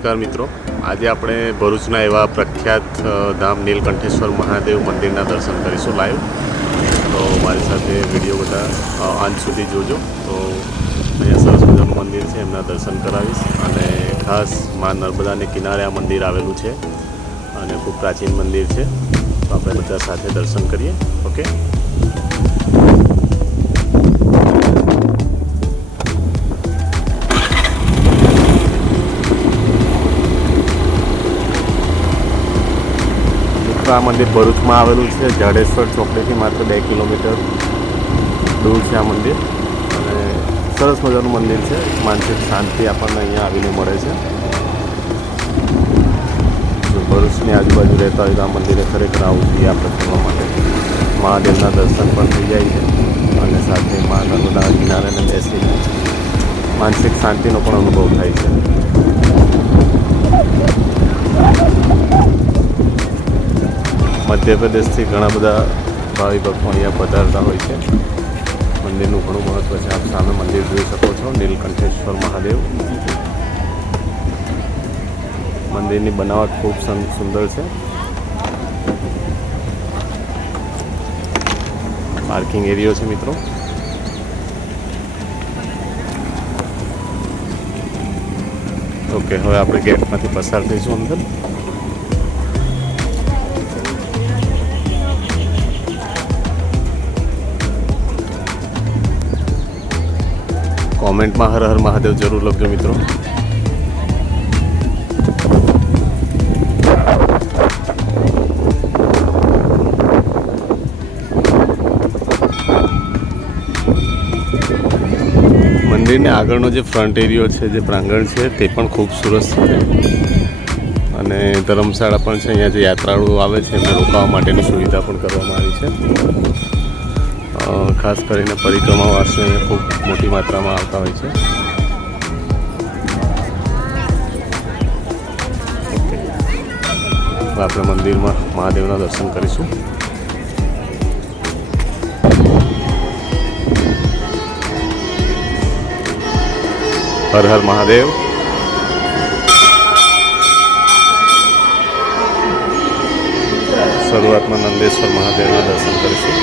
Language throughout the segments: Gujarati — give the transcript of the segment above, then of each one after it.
નમસ્કાર મિત્રો, આજે આપણે ભરૂચના એવા પ્રખ્યાત ધામ નીલકંઠેશ્વર મહાદેવ મંદિરના દર્શન કરીશું લાઈવ. તો મારી સાથે વિડીયો બધા અંત સુધી જોજો. તો અહીંયા સરસ મજાનું મંદિર છે, એમના દર્શન કરાવીશ. અને ખાસ મા નર્મદાને કિનારે આ મંદિર આવેલું છે અને ખૂબ પ્રાચીન મંદિર છે. તો આપણે બધા સાથે દર્શન કરીએ. ઓકે. આ મંદિર ભરૂચમાં આવેલું છે. જાડેશ્વર ચોકડીથી માત્ર 2 કિલોમીટર દૂર છે આ મંદિર. અને સરસ મજાનું મંદિર છે. માનસિક શાંતિ આપણને અહીંયા આવીને મળે છે. જો ભરૂચની આજુબાજુ રહેતા હોય તો આ મંદિરે ખરેખર આવવું જોઈએ આપણે ફરવા માટે. મહાદેવના દર્શન પણ થઈ જાય છે અને સાથે મા નર્મદા કિનારેને બેસીને માનસિક શાંતિનો પણ અનુભવ થાય છે. મધ્યપ્રદેશથી ઘણા બધા ભાવિ ભક્તો અહીંયા પધારતા હોય છે. મંદિરનું ઘણું મહત્ત્વ છે. આપ સામે મંદિર જોઈ શકો છો, નીલકંઠેશ્વર મહાદેવ. મંદિરની બનાવટ ખૂબ સુંદર છે. પાર્કિંગ એરિયો છે મિત્રો. ઓકે, હવે આપણે ગેટમાંથી પસાર થઈશું અંદર. કોમેન્ટમાં હર હર મહાદેવ જરૂર લખજો મિત્રો. મંદિરને આગળનો જે ફ્રન્ટ એરિયો છે, જે પ્રાંગણ છે, તે પણ ખૂબસૂરત છે. અને ધર્મશાળા પણ છે. અહીંયા જે યાત્રાળુઓ આવે છે એમને રોકાવા માટેની સુવિધા પણ કરવામાં આવી છે. ખાસ કરીને પરિક્રમાવાસીઓ અહીંયા ખૂબ મોટી માત્રામાં આવતા હોય છે. હવે આપણે મંદિરમાં મહાદેવના દર્શન કરીશું. હર હર મહાદેવ. શરૂઆતમાં નંદેશ્વર મહાદેવના દર્શન કરીશું.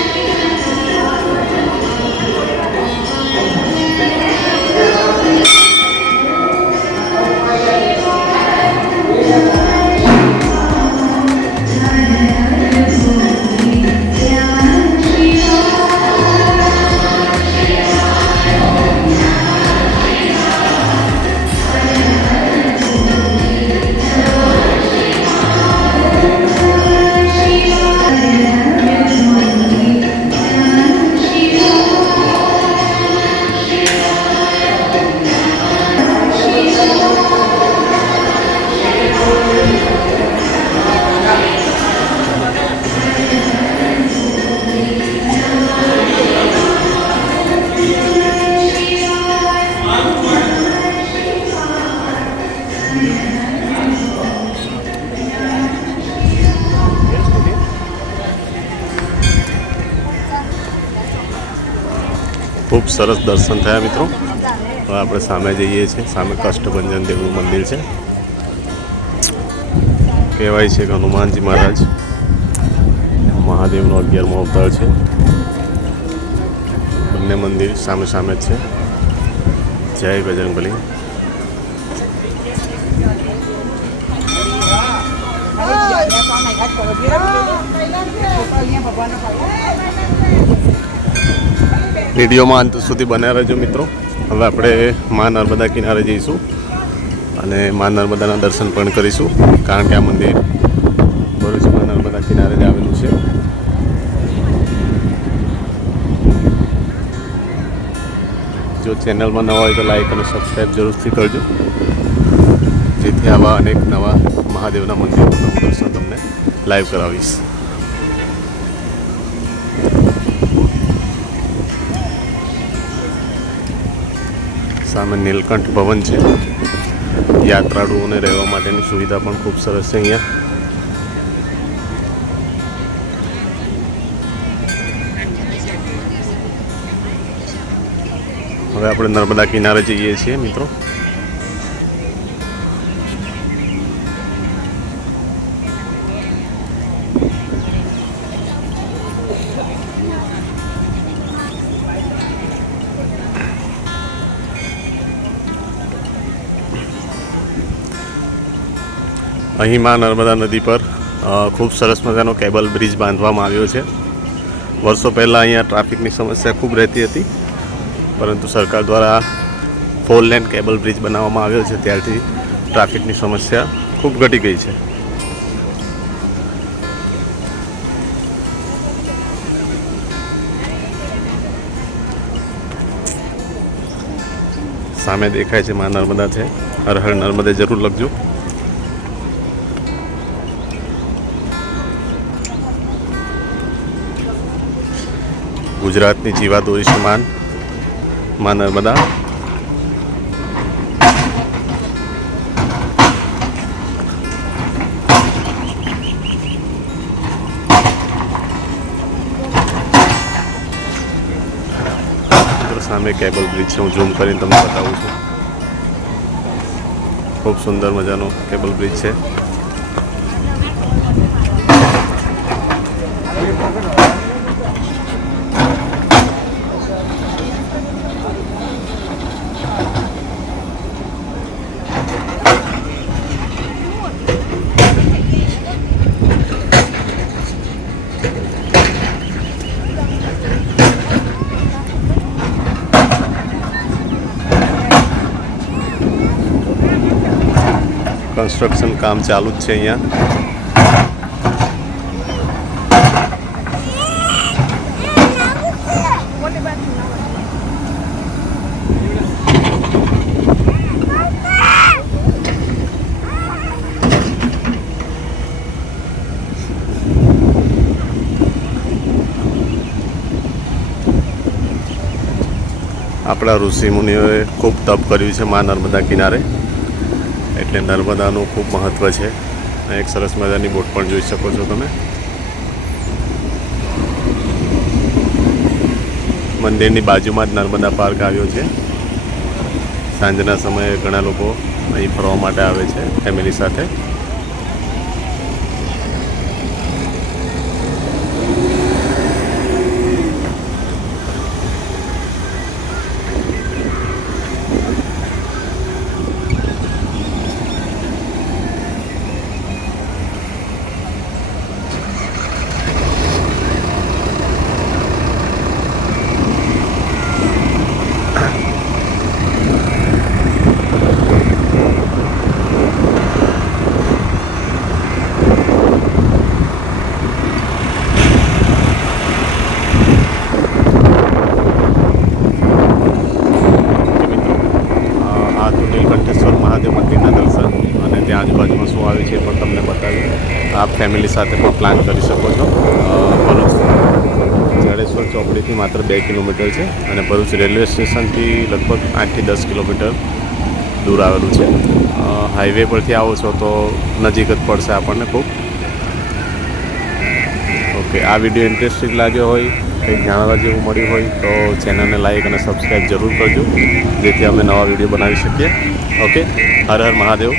ખૂબ સરસ દર્શન થયા મિત્રો. હવે આપણે સામે જઈએ છીએ. સામે કષ્ટભંજન દેવનું મંદિર છે. કહેવાય છે કે હનુમાનજી મહારાજ મહાદેવનો 11મો અવતાર છે. બંને મંદિર સામે સામે જ છે. જય બજરંગબલી. વિડીયોમાં અંત સુધી બન્યા રહેજો મિત્રો. હવે આપણે મા નર્મદા કિનારે જઈશું અને મા નર્મદાના દર્શન પણ કરીશું, કારણ કે આ મંદિર ભરૂચમાં નર્મદા કિનારે જ આવેલું છે. જો ચેનલમાં નવા હોય તો લાઈક અને સબસ્ક્રાઈબ જરૂરથી કરજો, જેથી આવા અનેક નવા મહાદેવના મંદિરોનું દર્શન તમને લાઈવ કરાવીશ. સામે નીલકંઠ ભવન છે. યાત્રાળુઓને રહેવા માટેની સુવિધા પણ ખૂબ સરસ છે અહીંયા. હવે આપણે નર્મદા કિનારે જઈએ છીએ મિત્રો. અહીં માં નર્મદા નદી પર ખૂબ સરસ મજાનો કેબલ બ્રિજ બાંધવામાં આવ્યો છે. વર્ષો પહેલાં અહીંયા ટ્રાફિકની સમસ્યા ખૂબ રહેતી હતી, પરંતુ સરકાર દ્વારા 4 લેન કેબલ બ્રિજ બનાવવામાં આવ્યો છે ત્યારથી ટ્રાફિકની સમસ્યા ખૂબ ઘટી ગઈ છે. સામે દેખાય છે માં નર્મદા છે. હર હર નર્મદે જરૂર લખજો. ગુજરાતની જીવાદોરી સમાન માં નર્મદા. સામે કેબલ બ્રિજ છે, હું ઝૂમ કરીને તમને બતાવું છું. ખૂબ સુંદર મજાનો કેબલ બ્રિજ છે. કન્સ્ટ્રક્શન કામ ચાલુ જ છે અહીંયા. આપણા ઋષિ મુનિઓએ ખૂબ તપ કર્યું છે માં નર્મદા કિનારે, એટલે નર્મદાનું ખૂબ મહત્ત્વ છે. એક સરસ મજાની બોટ પણ જોઈ શકો છો તમે. મંદિરની બાજુમાં જ નર્મદા પાર્ક આવ્યો છે. સાંજના સમયે ઘણા લોકો અહીં ફરવા માટે આવે છે ફેમિલી સાથે. આજુબાજુમાં શું આવ્યું છે એ પણ તમને બતાવ્યું. આપ ફેમિલી સાથે પણ પ્લાન કરી શકો છો. ભરૂચ જાડેશ્વર ચોકડીથી માત્ર 2 કિલોમીટર છે અને ભરૂચ રેલવે સ્ટેશનથી લગભગ 8 થી 10 કિલોમીટર દૂર આવેલું છે. હાઈવે પરથી આવો છો તો નજીક જ પડશે આપણને ખૂબ. ઓકે, આ વિડીયો ઇન્ટરેસ્ટિંગ લાગ્યો હોય, કંઈક જાણવા જેવું મળ્યું હોય તો ચેનલને લાઈક અને સબસ્ક્રાઈબ જરૂર કરજો, જેથી અમે નવા વિડીયો બનાવી શકીએ. ઓકે, હર હર મહાદેવ.